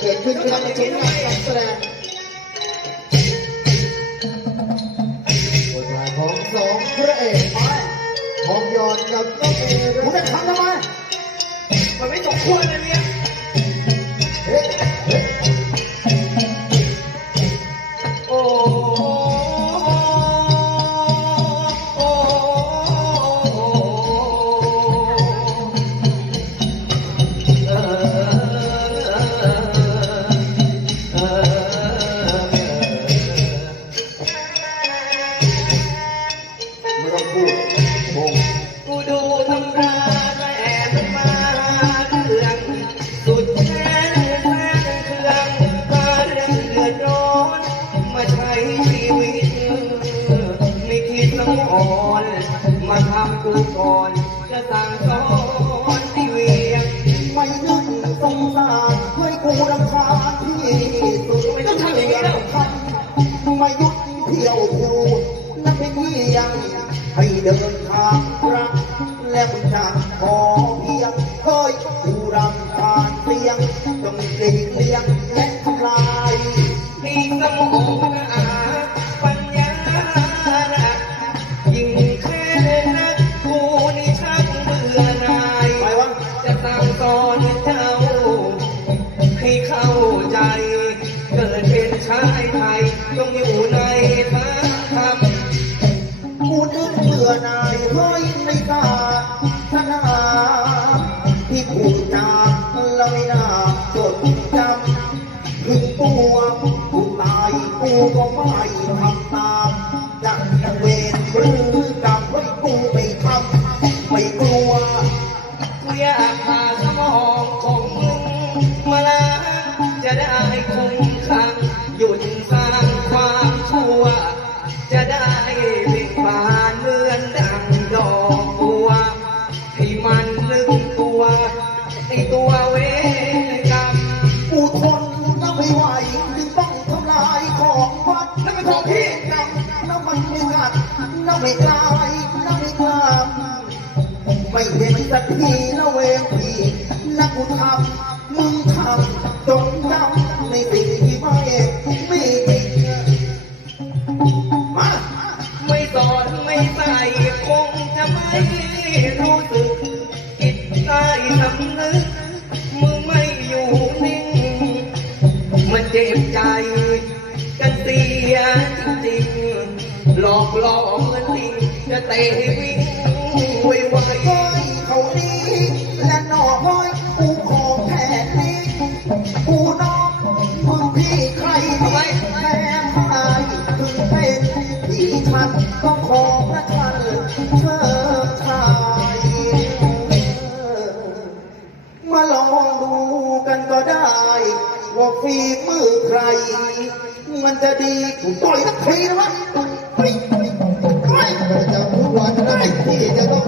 เกิดขึ้นที่เราจะชมการแสดงบทบาทของสองพระเอกทองยอนกับน้องเอคุณจะทำทำไมมันไม่สมควรเลย ไม่ต้องพูดโงกูดูทำตาและแอบมาเรื่องสุดแค้นแค้นเครื่องมาเรื่องเดือดร้อนมาใช้ชีวิตไม่คิดละอ่อนมาทำกูก่อนจะสั่งสอนที่เวียงไม่นึกสงสารให้กูรำคาญที่สุดไม่ต้องทำอย่างนี้แล้วไมายุด ให้เดินทางรักและมึงจะขอเพียงเฮ้ยกูรำคาญเสียงจงเลีเลียงและทำลายมีสมองอาปัญญาหนักยิ่งแค่นักกูนี่ช่างเบื่อหน่ายไปวะจะสั่งสอนเจ้า ให้เข้าใจ เกิดเป็นชายไทยจงอยู่ในพระธรรม ที่กูจากแล้วไม่น่าจดจำถึงตัวกูตายกูก็ไม่ทำตามจะจะเวรหรือกรรมให้กูไม่ทำไม่กลัวกูอยากาสมองของมึงมาแล้างจะได้คงคังหยุดสร้างำแล้วมันไม่งัดแล้วไม่กลายแล้วไม่กล้าไม่เห็นสักทีแล้วเวรพี่นักกูทำมึงทำจงจำในสิ่งที่ไม่ไม่จริงมาไม่สอนไม่ใส่คงจะไม่รู้สึกจิตใต้สำนึกมึงไม่อยู่นิ่งมันเจ็บใจกันเสียจริงๆ หลอกหลอกเงินจริงจะเตะวิ่งไวไวเฮ้ยเขาดีและหนอเฮ้ยกูของแท้นี้กูน้องมึงพี่ใครทำไมแม่พายถึงเป็นที่ทันก็ขอพระทันเชิดชายมาลองดูกันก็ได้ ว่าฝีมือใคร มันจะดีกูปล่อยสักทีนะวะไปไปไปจะรู้วันได้ที่จะต้อง